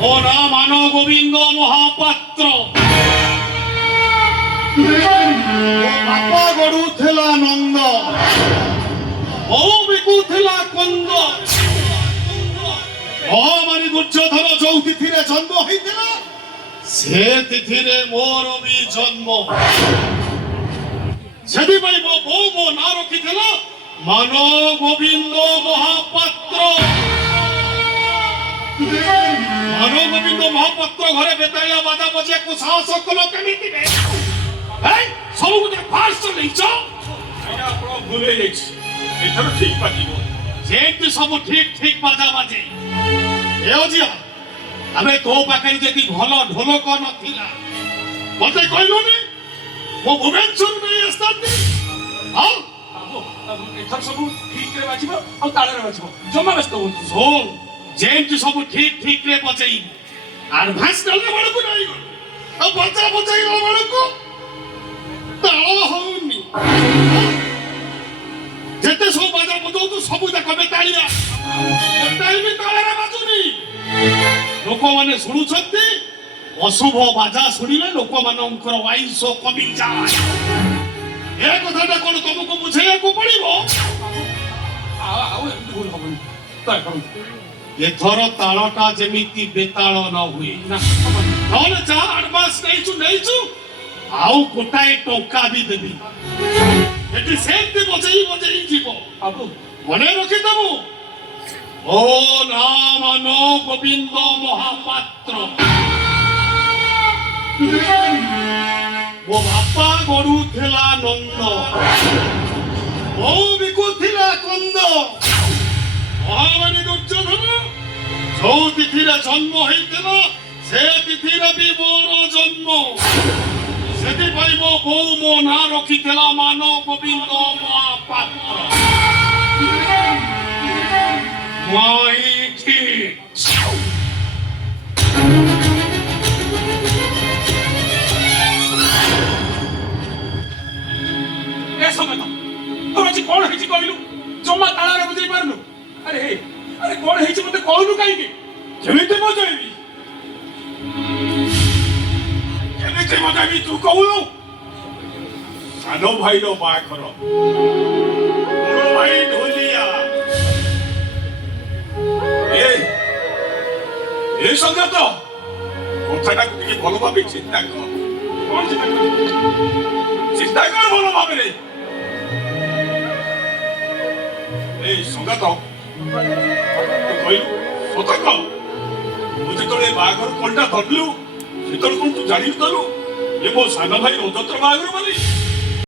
ମୋ ନାଁ ମାନ ଗୋବିନ୍ଦ ମହାପାତ୍ର। ମୋ ବାପା ଗଢୁଥିଲା ନନ୍ଦ, ବୋଉ ବିକୁଥିଲା କନ୍ଦ। ମହାମାରୀ ଦୁର୍ଯ୍ୟୋଧନ ଯୋଉ ତିଥିରେ ଜନ୍ମ ହେଇଥିଲା, ସେ ତିଥିରେ ମୋର ବି ଜନ୍ମ। ସେଥିପାଇଁ ମୋ ବୋଉ ମୋ ନାଁ ରଖିଥିଲା ମାନ ଗୋବିନ୍ଦ ମହାପାତ୍ର। ମାନ ଗୋବିନ୍ଦ ମହାପାତ୍ର ଘରେ ବେତାଳିଆ ବାଜା ବଜେଇବାକୁ ସାହସ କଲ କେମିତି? ସବୁ ଗୋଟେ ଫାର୍ସ ନେଇଛ। ଆପଣ ଭୁଲ ହେଇଯାଇଛି, ଏଥର ଠିକ ବାଜିବ। ଯେମିତି ସବୁ ଠିକ ଠିକ ବାଜା ବାଜେ। ଏ ଝିଅ, ଆମେ ତୋ ପାଖରେ ଯଦି ଭଲ ଢୋଲକ ନଥିଲା ମତେ କହିଲୁନି, ମୁଁ ଭୁବନେଶ୍ୱର ନେଇ ଆସିଥାନ୍ତି। ଏଥର ସବୁ ଠିକରେ ବାଜିବ ଆଉ ତାଳରେ ବାଜିବ, ଜମା ବ୍ୟସ୍ତ ହୁଅନ୍ତୁ। ଶୁଣ, ଯେମିତି ସବୁ ଠିକ ଠିକରେ ବଜେଇବୁ, ଆଡଭାନ୍ସ ନେଲା ବେଳକୁ ନାହିଁ, ଆଉ ବଜା ବଜେଇଲା ବେଳକୁ ତାଳ ହଉନି। ଯେତେ ସବୁ ବାଜା ବଜଉଛୁ ସବୁ ଯାକ ବେତାଳିଆ, ବେତାଳି ବି ତାଳରେ ବାଜୁନି। ଲୋକମାନେ ଶୁଣୁଛନ୍ତି, ଅଶୁଭ ବାଜା ଶୁଣିଲେ ଲୋକମାନଙ୍କର ଆୟୁଷ କମିଯାଏ। ଏ କଥାଟା କଣ ତମକୁ ବୁଝେଇବାକୁ ପଡିବ? ଆଉ ଏମିତି ଭୁଲ ହବନି, ଦୟା କରନ୍ତୁ। ଏଥର ତାଳଟା ଯେମିତି ବେତାଳ ନ ହୁଏ, ନହେଲେ ଯାହା ଆଡଭାନ୍ସ ନେଇଛୁ ଆଉ ଗୋଟାଏ ଟଙ୍କା ବି ଦେବି। ଏଠି ସେମିତି ବଜେଇ ବଜେଇ ଯିବ, ମନେ ରଖିଦେବୁ। ଓ ନାଁ ମାନ ଗୋବିନ୍ଦ ମହାପାତ୍ର। ମୋ ବାପା ଗଢୁଥିଲା ନନ୍ଦ, ବୋଉ ବିକୁଥିଲା କନ୍ଦ। ମହାମାରୀ ଦୁର୍ଯ୍ୟୋଧନ ଯୋଉ ତିଥିରେ ଜନ୍ମ ହେଇଥିଲା, ସେ ତିଥିରେ ବି ମୋର ଜନ୍ମ। ସେଥିପାଇଁ ମୋ ବୋଉ ମୋ ନାଁ ରଖିଥିଲା ମାନ ଗୋବିନ୍ଦ ମହାପାତ୍ର। ମାଇକି ଏ ସମୟ ତୋର ଆଜି କଣ ହେଇଛି କହିଲୁ? ଜମା ତାଳରେ ବୁଝେଇ ପାରୁନୁ। ଆରେ କଣ ହେଇଛି ମତେ କହୁନୁ କାହିଁକି? କେମିତି ବଜେଇବି? କେମିତି ବଜେଇବି ତୁ କହୁନୁ? ସାନ ଭାଇର ବାହାଘର, ବଡ ଭାଇ ଢୋଲିଆ। ଏ ସଙ୍ଗାତ, କଥାଟାକୁ ଟିକେ ଭଲ ଭାବେ ଚିନ୍ତା କର। କଣ ଚିନ୍ତା କର ଭଲ ଭାବରେ। এই সঙ্গাত, তু কইলু সত কহ, তু যেতବେଳେ ବାହାଘର କଲଟା ଧରିଲୁ, ସେତେବେଳେ କଣ ତୁ ଜାଣିଲୁ ତୁ ଏ ମୋ ସାନ ଭାଇ ରଜତର ବାହାଘର ବୋଲି?